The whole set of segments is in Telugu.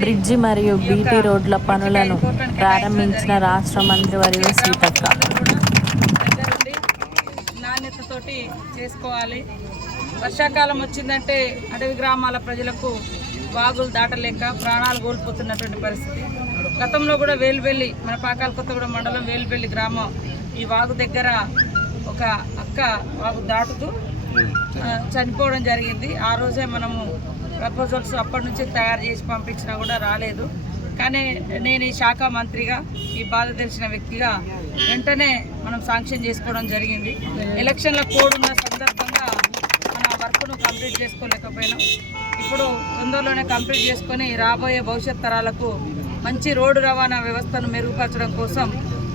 బ్రిడ్జి మరియు బీటీ రోడ్ల పనులను ప్రారంభించిన రాష్ట్ర మంత్రివర్యులు సీతక్క. దగ్గరుండి నాణ్యతతోటి చేసుకోవాలి. వర్షాకాలం వచ్చిందంటే అడవి గ్రామాల ప్రజలకు వాగులు దాటలేక ప్రాణాలు కోల్పోతున్నటువంటి పరిస్థితి. గతంలో కూడా వేలువెల్లి మన పాకాల కొత్తగూడెం మండలం వేలువెల్లి గ్రామం ఈ వాగు దగ్గర ఒక అక్క వాగు దాటుతూ చనిపోవడం జరిగింది. ఆ రోజే మనము ప్రపోజల్స్ అప్పటి నుంచి తయారు చేసి పంపించినా కూడా రాలేదు. కానీ నేను ఈ శాఖ మంత్రిగా ఈ బాధ తెలిసిన వ్యక్తిగా వెంటనే మనం శాంక్షన్ చేసుకోవడం జరిగింది. ఎలక్షన్ల కోడ్ ఉన్న సందర్భంగా మన వర్క్ను కంప్లీట్ చేసుకోలేకపోయినాం. ఇప్పుడు తొందరలోనే కంప్లీట్ చేసుకొని రాబోయే భవిష్యత్ తరాలకు మంచి రోడ్డు రవాణా వ్యవస్థను మెరుగుపరచడం కోసం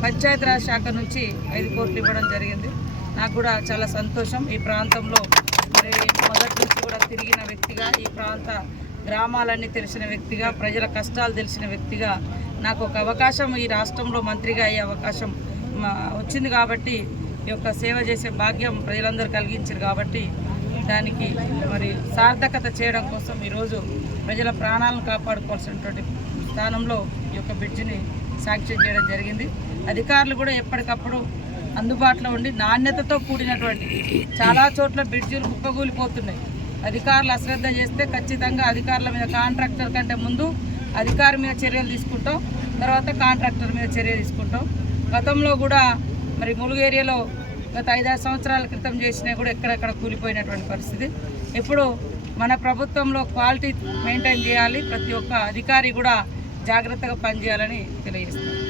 పంచాయతీరాజ్ శాఖ నుంచి 5 కోట్లు ఇవ్వడం జరిగింది. నాకు కూడా చాలా సంతోషం. ఈ ప్రాంతంలో మరి మొదటి నుంచి కూడా తిరిగిన వ్యక్తిగా, ఈ ప్రాంత గ్రామాలన్నీ తెలిసిన వ్యక్తిగా, ప్రజల కష్టాలు తెలిసిన వ్యక్తిగా నాకు ఒక అవకాశం ఈ రాష్ట్రంలో మంత్రిగా అయ్యే అవకాశం వచ్చింది. కాబట్టి ఈ యొక్క సేవ చేసే భాగ్యం ప్రజలందరూ కలిగించారు. కాబట్టి దానికి మరి సార్థకత చేయడం కోసం ఈరోజు ప్రజల ప్రాణాలను కాపాడుకోవాల్సినటువంటి స్థానంలో ఈ యొక్క బ్రిడ్జిని శాంక్షన్ చేయడం జరిగింది. అధికారులు కూడా ఎప్పటికప్పుడు అందుబాటులో ఉండి నాణ్యతతో కూడినటువంటి చాలా చోట్ల బ్రిడ్జిలు కుప్పగూలిపోతున్నాయి. అధికారులు అశ్రద్ధ చేస్తే ఖచ్చితంగా అధికారుల మీద కాంట్రాక్టర్ కంటే ముందు అధికారి మీద చర్యలు తీసుకుంటాం, తర్వాత కాంట్రాక్టర్ మీద చర్య తీసుకుంటాం. గతంలో కూడా మరి ములుగు ఏరియాలో గత 5-6 సంవత్సరాల క్రితం చేసినా కూడా ఎక్కడెక్కడ కూలిపోయినటువంటి పరిస్థితి. ఇప్పుడు మన ప్రభుత్వంలో క్వాలిటీ మెయింటైన్ చేయాలి, ప్రతి ఒక్క అధికారి కూడా జాగ్రత్తగా పనిచేయాలని తెలియజేస్తున్నాను.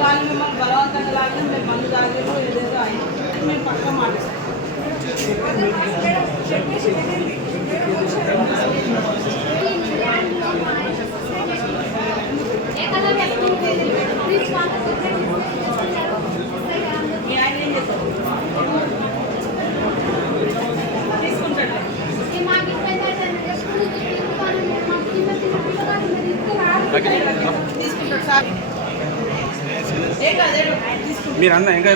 వాళ్ళు మిమ్మల్ని బలవంతంగా లాగా మేము మందు తాగేమో ఏదేదో అయినా మేము పక్క మాట్లాడతాం. తీసుకుంటాడు సార్ మీరు అన్న ఇంకా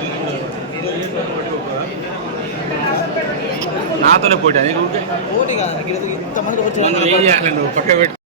నాతోనే పోటీ నీకు ఏం చేయాలి నువ్వు పక్క పెట్టి